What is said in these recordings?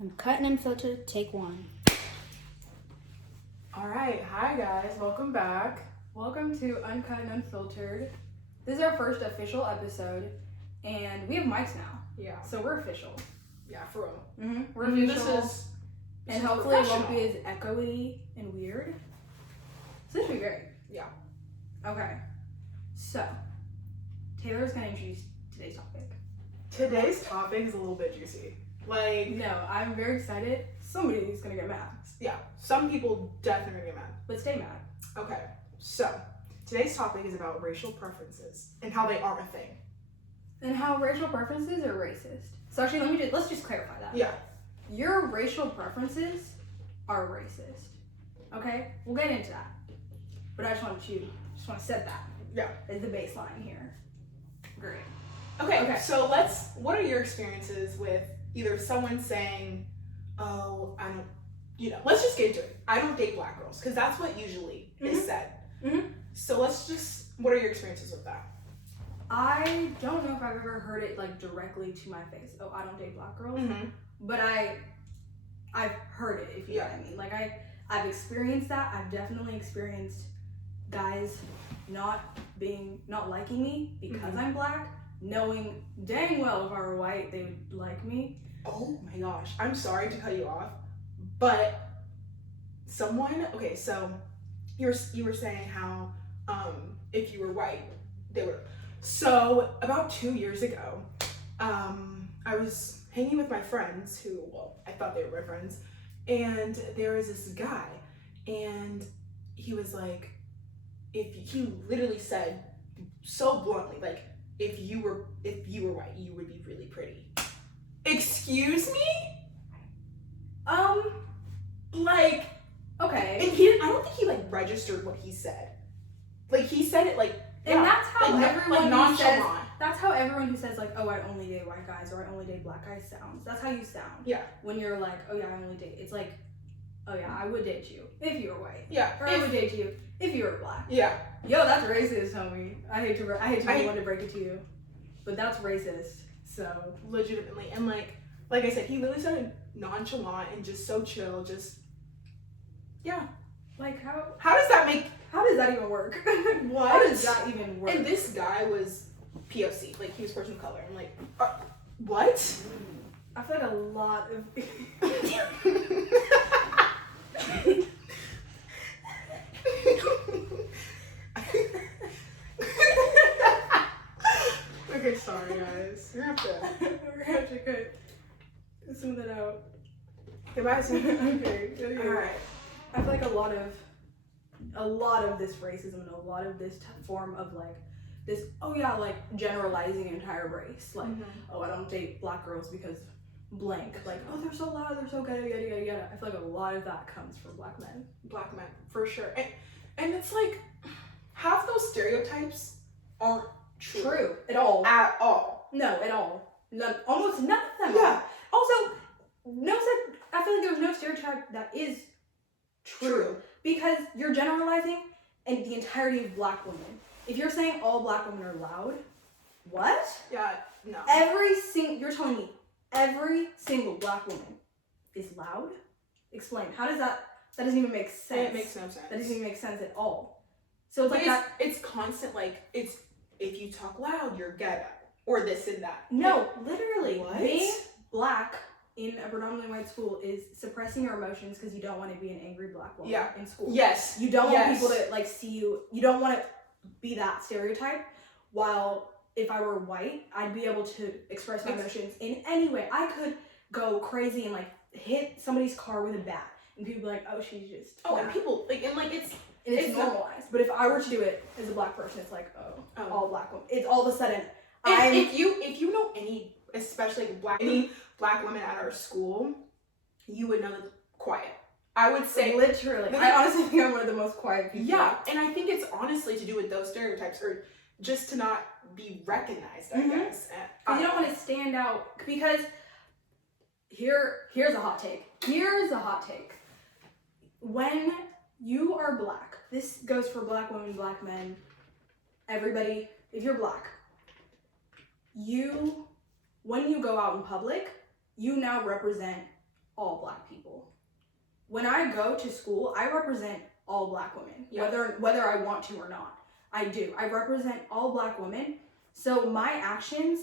Uncut and Unfiltered, take one. Alright, hi guys, welcome back. Welcome to Uncut and Unfiltered. This is our first official episode, and we have mics now. Yeah. So we're official. Yeah, for real. We're And official. this and is hopefully it won't professional. be as echoey and weird. So this should be great. Yeah. Okay. So, Taylor's gonna introduce today's topic. Today's topic is a little bit juicy. Like, No, I'm very excited. Somebody's gonna get mad. yeah, some people definitely get mad. But stay mad. Okay, so today's topic is about racial preferences and how they aren't a thing. And how racial preferences are racist. So actually, let's just clarify that. Yeah. Your racial preferences are racist. Okay? We'll get into that. But I just want to set that. Yeah. As the baseline here. Great. Okay, so what are your experiences with either someone saying, oh, I don't, let's just get into it. I don't date black girls, because that's what usually is said. Mhm. So what are your experiences with that? I don't know if I've ever heard it like directly to my face. Oh, I don't date black girls. But I've heard it, if you know what I mean. Like I've experienced that. I've definitely experienced guys not liking me because I'm black, knowing dang well if I were white they would like me. Oh my gosh, I'm sorry to cut you off, but so you were saying how if you were white they would. So about 2 years ago, I was hanging with my friends who, well, I thought they were my friends, and there was this guy, and he was like, he literally said so bluntly, like, if you were white, you would be really pretty. Excuse me? Like, Okay. and I don't think he like registered what he said. Like, he said it like, And that's how like, everyone like who says, nonchalant. that's how everyone who says like, oh, I only date white guys or I only date black guys sounds. That's how you sound. Yeah. When you're like, oh yeah, I only date. It's like, oh yeah, I would date you if you were white. Yeah. Or I would date you if you were black. Yeah. Yo, that's racist, homie. I hate to be one to break it to you, but that's racist. So Legitimately. And like I said, he literally said it nonchalant and just so chill, just, yeah. like How does that make, how does that even work? what? How does that even work? And this guy was POC, like he was person of color. I'm like, what? I feel like a lot of Okay, sorry guys. You're gonna have to. we're gonna have to cut some of that out. Goodbye. Okay. Alright. I feel like a lot of this racism and a lot of this form of like this, oh yeah, like generalizing an entire race, like, oh, I don't date black girls because blank, like, oh, they're so loud, they're so yada yada yada yada. I feel like a lot of that comes from black men. Black men, for sure. And it's like, half those stereotypes aren't true. At all. At all. No, at all. Almost none of them. Yeah. Also, I feel like there's no stereotype that is true. Because you're generalizing in the entirety of black women. If you're saying all black women are loud, what? Yeah, no. You're telling me every single black woman is loud? Explain. How does that doesn't even make sense. It makes no sense. That doesn't even make sense at all. So it's But like that. it's constant, like, it's, if you talk loud, you're ghetto. Or this and that. No, literally. What? Being black in a predominantly white school is suppressing your emotions because you don't want to be an angry black woman in school. Yes. You don't want people to like see you. You don't want to be that stereotype. While if I were white, I'd be able to express my emotions in any way. I could go crazy and like hit somebody's car with a bat, and people be like, "Oh, she's just." Oh, and people like, and like it's normalized. But if I were to do it as a black person, it's like, oh, all black women. It's all of a sudden. If you know any, especially any black women at our school, you would know that quiet. I would say literally. I honestly think I'm one of the most quiet people. Yeah, and I think it's honestly to do with those stereotypes, or just to not be recognized, I guess. You don't want to stand out, because here's a hot take. Here's a hot take. When you are black, this goes for black women, black men, everybody, if you're black, when you go out in public, you now represent all Black people. When I go to school, I represent all Black women, whether I want to or not. I do. I represent all Black women. So my actions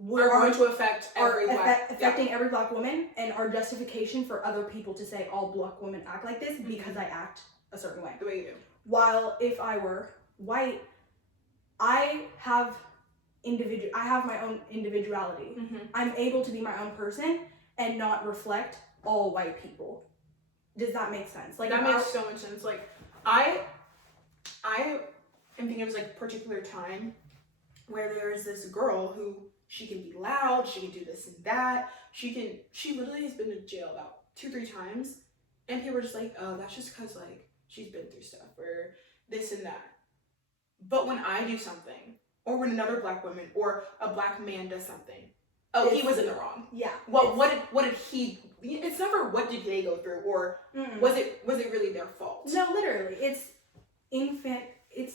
are going to affect every affecting every Black woman, and are justification for other people to say all Black women act like this because I act a certain way. The way you do. While if I were white, I have my own individuality. I'm able to be my own person and not reflect all white people. Does that make sense? Like, that makes so much sense. Like, I am thinking of like a particular time where there's this girl who, she can be loud, she can do this and that, she literally has been to jail about 2-3 times, and people are just like, oh, that's just because like she's been through stuff or this and that. But when I do something, or when another Black woman or a Black man does something, oh, he was in the wrong. Yeah. Well, what did he? It's never what did they go through, or was it really their fault? No, literally, it's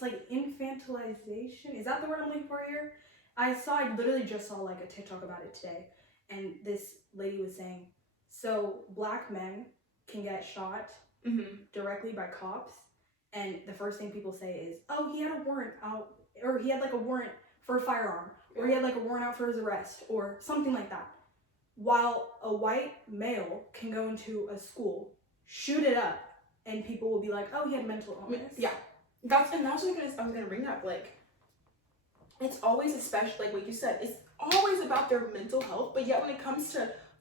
like infantilization. Is that the word I'm looking for here? I literally just saw like a TikTok about it today, and this lady was saying, so Black men can get shot directly by cops, and the first thing people say is, oh, he had a warrant out, or he had like a warrant for a firearm, or he had like a warrant out for his arrest, or something like that. While a white male can go into a school, shoot it up, and people will be like, oh, he had mental illness. Yeah. That's what I was gonna bring up. Like, it's always, especially like what you said, it's always about their mental health. But yet when it comes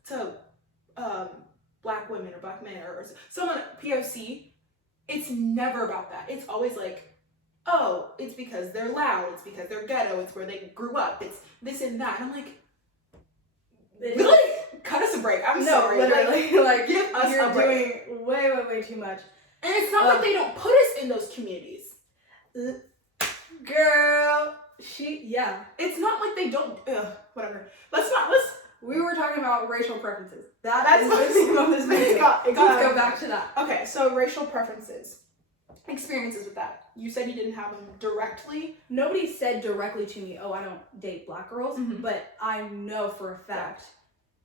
to Black women or Black men or someone POC, it's never about that. It's always like, oh, it's because they're loud, it's because they're ghetto, it's where they grew up, it's this and that. And I'm like, really? Cut us a break. I'm sorry. Literally, like give us you're a break. doing way too much. And it's not like they don't put us in those communities. Girl, it's not like they don't. Whatever. We were talking about racial preferences. That's what the name of this video. Let's go back to that. Okay, so racial preferences, experiences with that. You said you didn't have them directly. Nobody said directly to me, oh, I don't date Black girls, but I know for a fact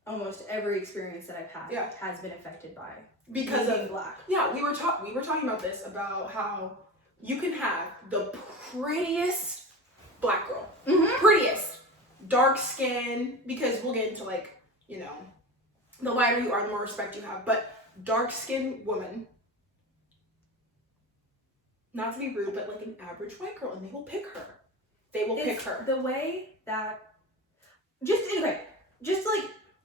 almost every experience that I've had has been affected by because being of Black. Yeah, we were talking about this, about how you can have the prettiest Black girl, prettiest, dark skin, because we'll get into like, you know, the lighter you are, the more respect you have, but dark skinned woman, not to be rude, but like an average white girl, and they will pick her. Pick her. The way that, just like,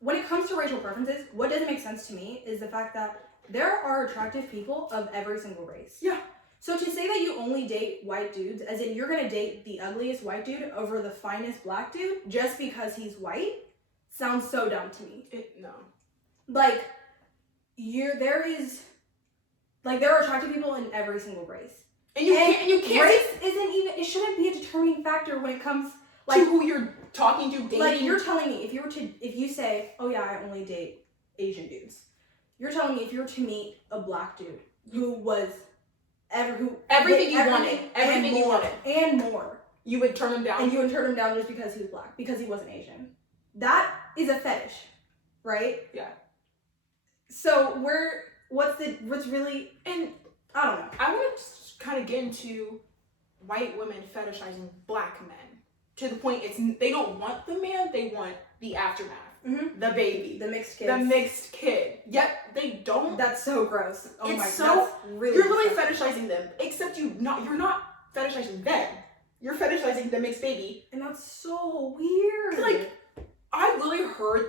when it comes to racial preferences, what doesn't make sense to me is the fact that there are attractive people of every single race. Yeah. So to say that you only date white dudes, as in you're gonna date the ugliest white dude over the finest Black dude just because he's white, sounds so dumb to me. No. Like, there are attractive people in every single race. And you can't. Race it shouldn't be a determining factor when it comes like to who you're talking to, dating. Like, you're telling me, if you say, oh yeah, I only date Asian dudes, you're telling me if you were to meet a Black dude who was everything you wanted, and more, you would turn him down. And you would turn him down just because he was Black, because he wasn't Asian. That is a fetish, right? Yeah. So what's really, and I don't know. I want to just kind of get into white women fetishizing Black men to the point they don't want the man, they want the aftermath. The baby, the mixed kid. Yet they don't. That's so gross. Oh my god. So really, you're really fetishizing them. Except you're not fetishizing them. You're fetishizing the mixed baby, and that's so weird. Like, I literally heard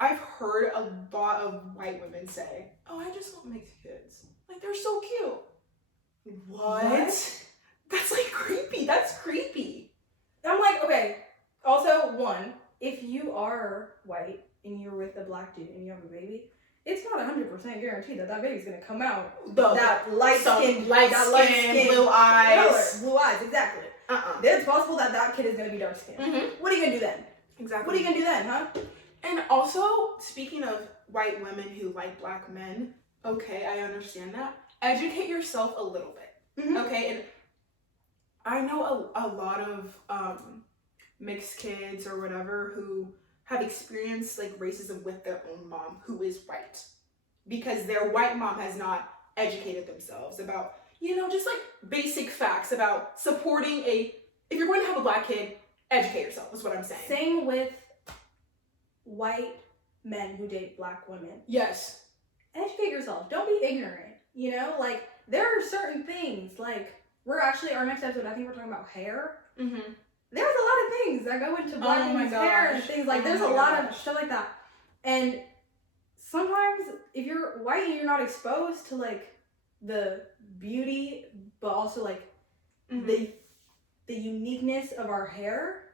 I've heard a lot of white women say, "Oh, I just want mixed kids. Like, they're so cute." What? That's like creepy. That's creepy. I'm like, okay. Also, if you are white and you're with a Black dude and you have a baby, it's not 100% guaranteed that baby's gonna come out that light skin, blue eyes. Blue eyes, exactly. It's possible that kid is gonna be dark skinned. What are you gonna do then? Exactly. What are you gonna do then, huh? And also, speaking of white women who like Black men, okay, I understand that. Educate yourself a little bit, okay? And I know a lot of mixed kids or whatever who have experienced like racism with their own mom who is white, because their white mom has not educated themselves about, just like basic facts about supporting if you're going to have a Black kid, educate yourself is what I'm saying. Same with white men who date Black women. Yes. Educate yourself. Don't be ignorant. Like there are certain things, like our next episode, I think we're talking about hair. Mm-hmm. There's a lot of things that go into Black women's hair and things like there's a lot of stuff like that. And sometimes if you're white and you're not exposed to like the beauty, but also like the uniqueness of our hair,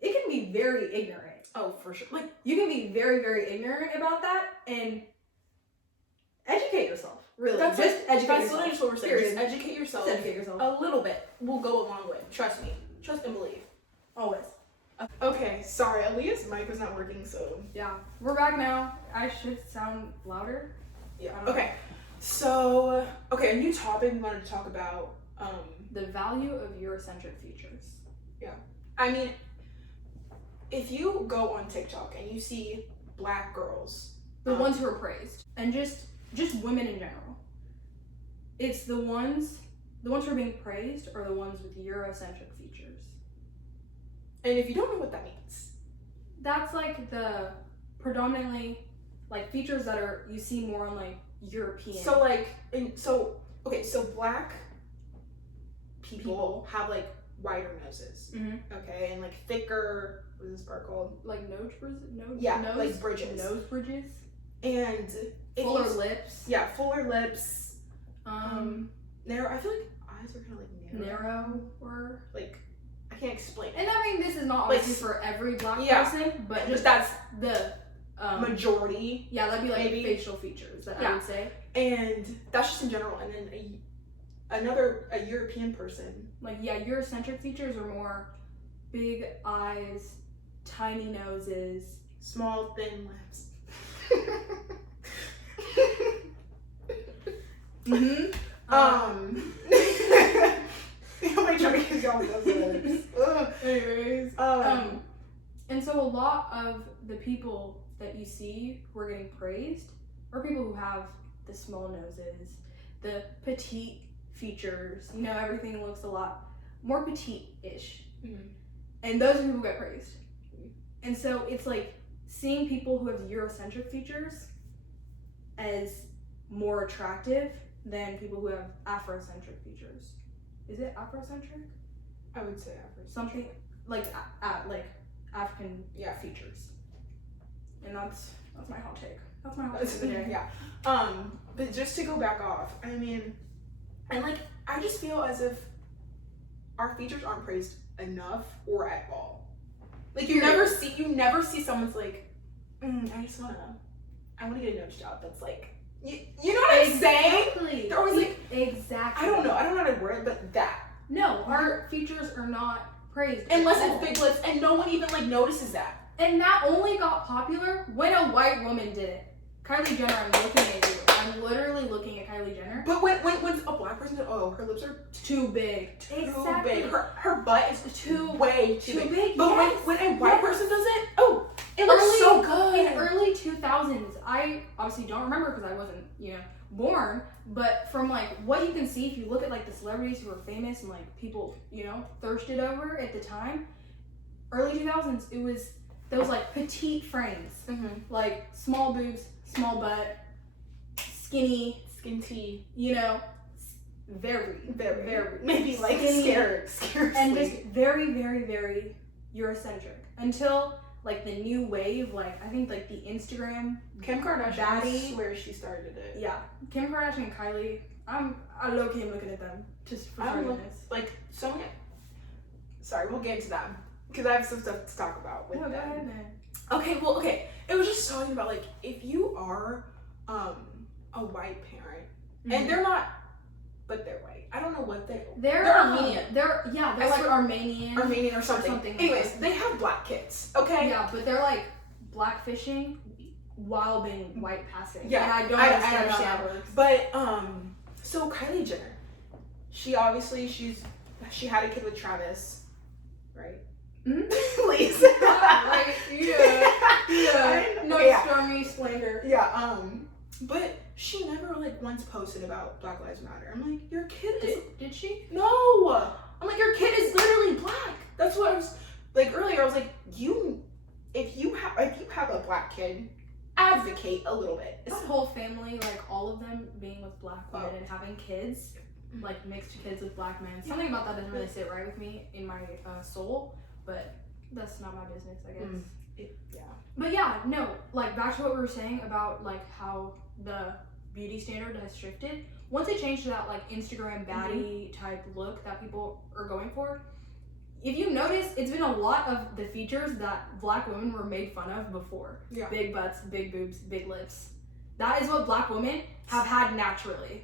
it can be very ignorant. Oh, for sure. Like you can be very, very ignorant about that and educate yourself. Really, that's educate that's yourself. literally just what we're saying. Period. Just educate yourself. Just educate yourself. A little bit will go a long way. Trust me. Trust and believe. Always. Okay, sorry, Aaliyah's mic was not working, so Yeah, we're back now. I should sound louder. yeah. Okay, so a new topic we wanted to talk about. The value of Eurocentric features. Yeah, I mean, if you go on TikTok and you see Black girls, The ones who are praised, and just women in general. It's the ones who are being praised are the ones with Eurocentric features. and if you don't know what that means, That's like the predominantly like features that are you see more on like European. so Black people have like wider noses, okay, and like thicker. What is this part called? Like nose like bridges, nose bridges, and fuller lips. Yeah, fuller lips. Narrow. I feel like eyes are kind of like narrower. Like I can't explain it. And I mean, this is not obviously for every Black person, but just that's the majority. Yeah, that'd be like maybe. facial features that I would say. And that's just in general. And then a European person. Like Eurocentric features are more big eyes, tiny noses, small thin lips. How am I trying to keep going with those lips? Anyways, and so a lot of the people that you see who are getting praised are people who have the small noses, the petite features. Everything looks a lot more petite-ish, and those are people who get praised. And so it's like seeing people who have Eurocentric features as more attractive than people who have Afrocentric features. Is it Afrocentric? I would say Afrocentric. Something like African features. And that's my hot take. That's my hot take today. Yeah. But just to go back off, I mean, and like I just feel as if our features aren't praised enough or at all. Like you never see someone's like, I wanna get a nose job that's like, you know what I'm saying? They're always like, exactly. I don't know how to word it, but that. No, our features are not praised. Unless it's big lips, and no one even like notices that. And that only got popular when a white woman did it. Kylie Jenner, I'm looking at you. I'm literally looking at Kylie Jenner. But when a Black person did, her lips are too big. Too big. Her butt is way too big. But yes. when a white person does it, it looks so good. In early 2000s, I obviously don't remember because I wasn't, born, but from like what you can see if you look at like the celebrities who were famous and like people, thirsted over at the time, early 2000s, it was those like petite frames, like small boobs, small butt, skinny, skinty, very, maybe like scared, and just very, very, very Eurocentric until like the new wave, like I think like the Instagram Kim Kardashian, baddie, I swear she started it. Yeah, Kim Kardashian and Kylie. I low-key am looking at them just for funniness. Like so many. Sorry, we'll get into that because I have some stuff to talk about with them. Go ahead, man. Okay. It was just talking about like if you are a white parent and they're not, but they're white. I don't know what they're Armenian. They're like Armenian or something. Anyways, they have Black kids. Okay. Yeah, but they're like blackfishing while being white passing. Yeah, and I don't understand how that works. But so Kylie Jenner, she obviously she had a kid with Travis, right? Please. Right? Yeah. No stormy slander. Yeah. But she never like once posted about Black Lives Matter. I'm like, your kid is. Did she? No. I'm like, your kid is literally black. That's what I was like earlier. I was like, if you have a black kid, advocate a little bit. This whole family, like all of them being with black women and having kids, like mixed kids with black men. Something about that doesn't really sit right with me in my soul, but that's not my business, I guess. But yeah, no, like back to what we were saying about like how the beauty standard has shifted. Once it changed to that like Instagram baddie type look that people are going for, if you notice, it's been a lot of the features that black women were made fun of before. Yeah. Big butts, big boobs, big lips. That is what black women have had naturally.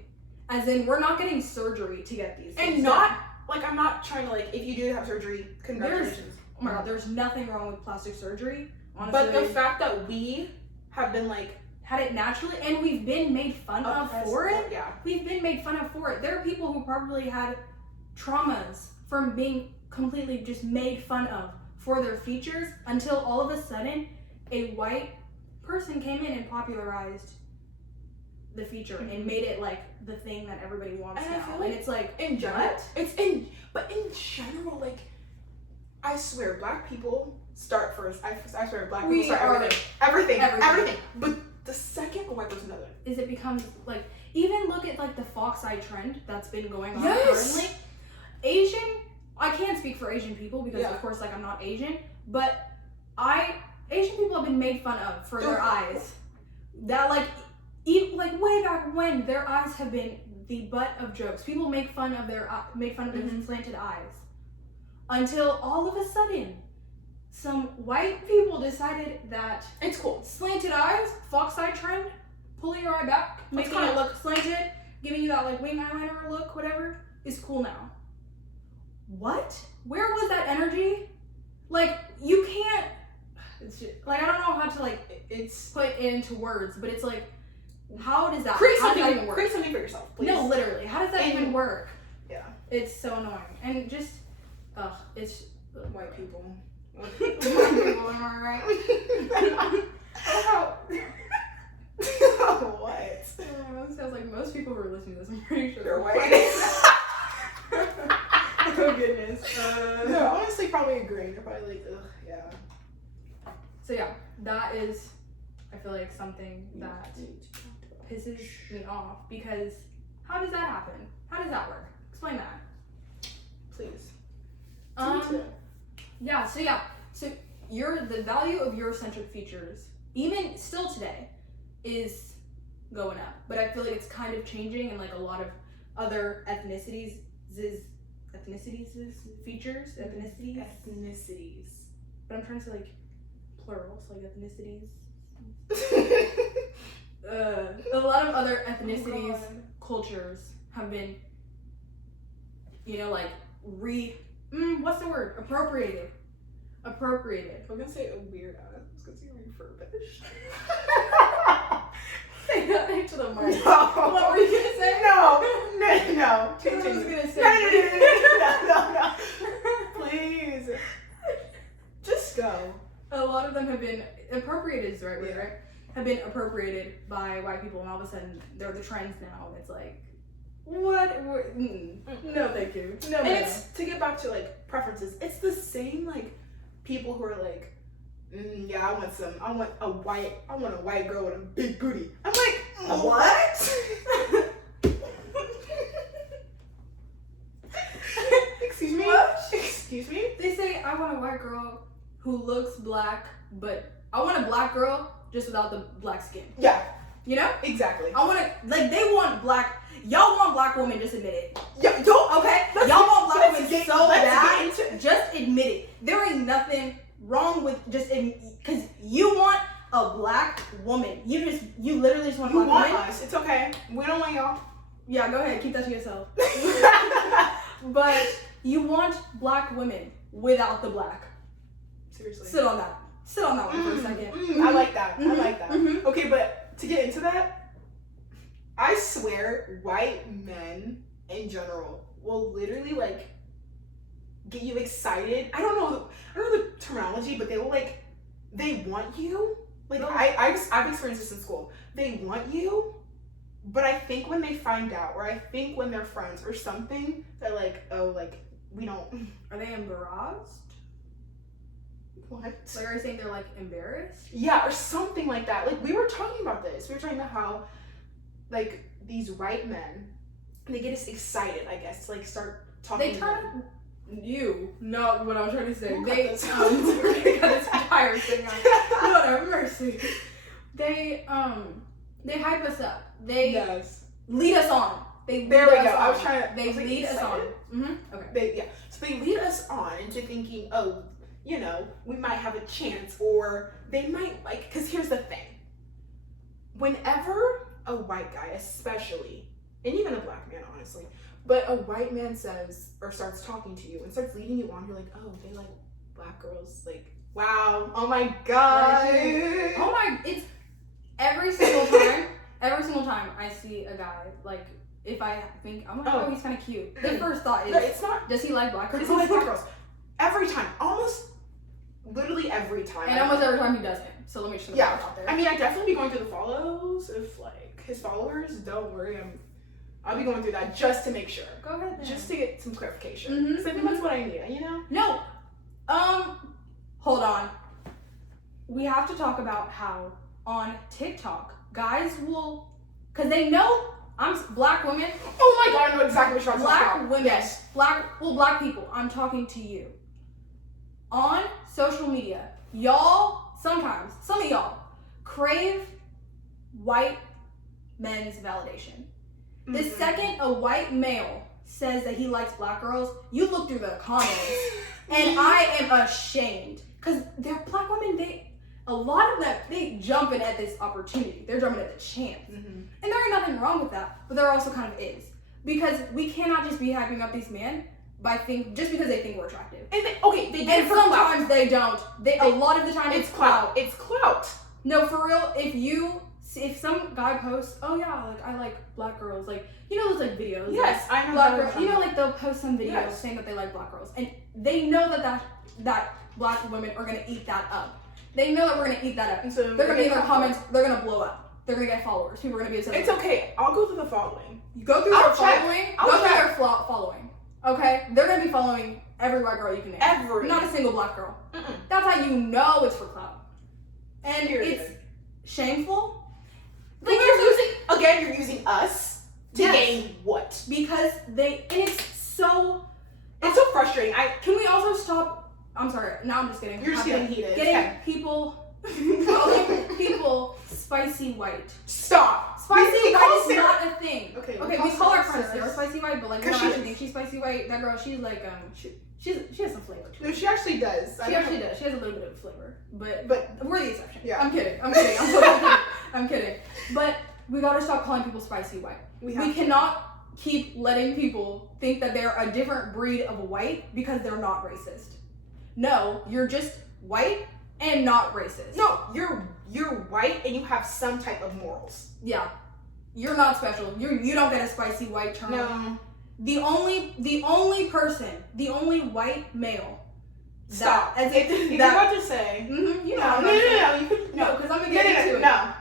As in, we're not getting surgery to get these things. And not, like, I'm not trying to, like, if you do have surgery, congratulations. Oh my god, there's nothing wrong with plastic surgery. Honestly. But the fact that we have been, like, had it naturally, and we've been made fun of for it. Yeah. We've been made fun of for it. There are people who probably had traumas from being completely just made fun of for their features until all of a sudden a white person came in and popularized the feature and made it like the thing that everybody wants and now. I feel like and it's like in general, but in general, like I swear, black people start first. I swear, black people start everything. But the second a white person does it, is it becomes like, even look at like the fox eye trend that's been going on currently. I can't speak for Asian people because of course like I'm not Asian, but Asian people have been made fun of for their eyes. That like way back when, their eyes have been the butt of jokes. People make fun of their slanted eyes. Until all of a sudden, some white people decided that it's cool. Slanted eyes, fox eye trend, pulling your eye back, making it look slanted, giving you that like wing eyeliner look, whatever, is cool now. What? Where was that energy? Like, you can't, it's just, like, I don't know how to like put it into words, but it's like, how does that create how something? Does that even work? Create something for yourself, please. No, literally. How does that even work? Yeah, it's so annoying and just, it's white people. White people, am I right? What? Sounds like most people who are listening to this, I'm pretty sure they're white. Oh goodness. No, honestly, probably agreeing. They're probably like, ugh, yeah. So yeah, that is, I feel like something that pisses me off because how does that happen? How does that work? Explain that. Please. So the value of your centric features, even still today, is going up. But I feel like it's kind of changing in like a lot of other ethnicities. But I'm trying to say like plural, so like ethnicities. A lot of other ethnicities, cultures have been, like what's the word? Appropriated. I'm gonna say a weird ass. I was gonna say refurbished. Say that into the mic. No. What were you gonna say? No. I was gonna say. No. Please. Just go. A lot of them have been appropriated. Is the right word, right? Have been appropriated by white people, and all of a sudden they're the trends now. And it's like, what? No, thank you. No. And it's to get back to like preferences. It's the same like people who are like, yeah, I want a white girl with a big booty. I'm like, what? Excuse me? What? Excuse me? They say I want a white girl who looks black, but I want a black girl just without the black skin. Yeah. You know? Exactly. I want to, like, they want black, y'all want black women, just admit it. Yeah, don't, okay? Y'all want black women so bad, just admit it. There ain't nothing wrong with because you want a black woman. You literally just want a black woman. You want us. It's okay. We don't want y'all. Yeah, go ahead. Keep that to yourself. But you want black women without the black. Seriously. Sit on that one for a second. I like that. I like that. Okay, but to get into that, I swear white men in general will literally like get you excited. I don't know the terminology, but they will like, they want you. Like I've experienced this in school. They want you, but I think when they find out, or I think when they're friends or something, they're like, oh, like we don't. Are they embarrassed? What? Like, are you saying they're like embarrassed? Yeah, or something like that. Like we were talking about this. We were talking about how like these white men, they get us excited, I guess, to like start talking. They turn you, not what I was trying to say. We'll They cut this got this entire thing on. Lord have mercy. They hype us up. They lead us on. There we go. I was trying to. They lead us on. Okay. So they lead us on into thinking, oh, you know, we might have a chance, or they might like. Because here's the thing. Whenever a white guy, especially, and even a black man, honestly, but a white man says or starts talking to you and starts leading you on, you're like, oh, they like black girls. Like, wow, oh my god. Oh my, it's every single time I see a guy, like, if I think, I'm like, oh, he's kind of cute. The first thought is, it's not, does he like black girls? Does he like black girls? Every time, literally every time. And almost every time he doesn't. So let me just that out there. I mean, I definitely be going through the follows if like his followers. Don't worry, I'll be going through that just to make sure. Go ahead then. Just to get some clarification. Because I think that's what I need, you know? No. Hold on. We have to talk about how on TikTok, guys will, because they know black women. Oh my god, I know exactly what you're talking about. Black women. Yes. Black people. I'm talking to you. On social media, y'all, sometimes, some of y'all, crave white men's validation. The second a white male says that he likes black girls, you look through the comments, and I am ashamed. Because they're black women, a lot of them, they jumping at this opportunity. They're jumping at the chance. And there ain't nothing wrong with that, but there also kind of is. Because we cannot just be hyping up these men just because they think we're attractive. And they do it for sometimes clout. They don't. A lot of the time it's clout. It's clout. No, for real, if some guy posts, oh yeah, like I like black girls, like, you know those like videos. Yes, like, I know black girls. You know, like they'll post some videos Yes. saying that they like black girls, and they know that black women are gonna eat that up. They know that we're gonna eat that up, and so they're gonna be in their comments. They're gonna blow up. They're gonna get followers. People are gonna be upset. It's okay. I'll go through the following. You go through their following. Go through their following. Okay, they're gonna be following every white girl you can name. Not a single black girl. That's how you know it's for clout. And it's shameful. Like you're using us to gain what? Because it's so frustrating. Can we also stop? I'm sorry. Now I'm just getting. You're just getting heated. People calling people spicy white. Stop. Spicy white is not a thing. Okay, we call our friends Sarah spicy white, but like we don't actually think she's spicy white. That girl, she's like she has some flavor to her. No, she actually does. She actually does. She has a little bit of flavor, but we're the exception. Yeah. I'm kidding. I'm totally kidding. I'm kidding. But we gotta stop calling people spicy white. We cannot keep letting people think that they're a different breed of white because they're not racist. No, you're just white and not racist. No, you're white and you have some type of morals. Yeah. You're not special. You don't get a spicy white term. No. The only white male. Stop. You're about to say. You know. No. No, because I'm gonna get into it. No.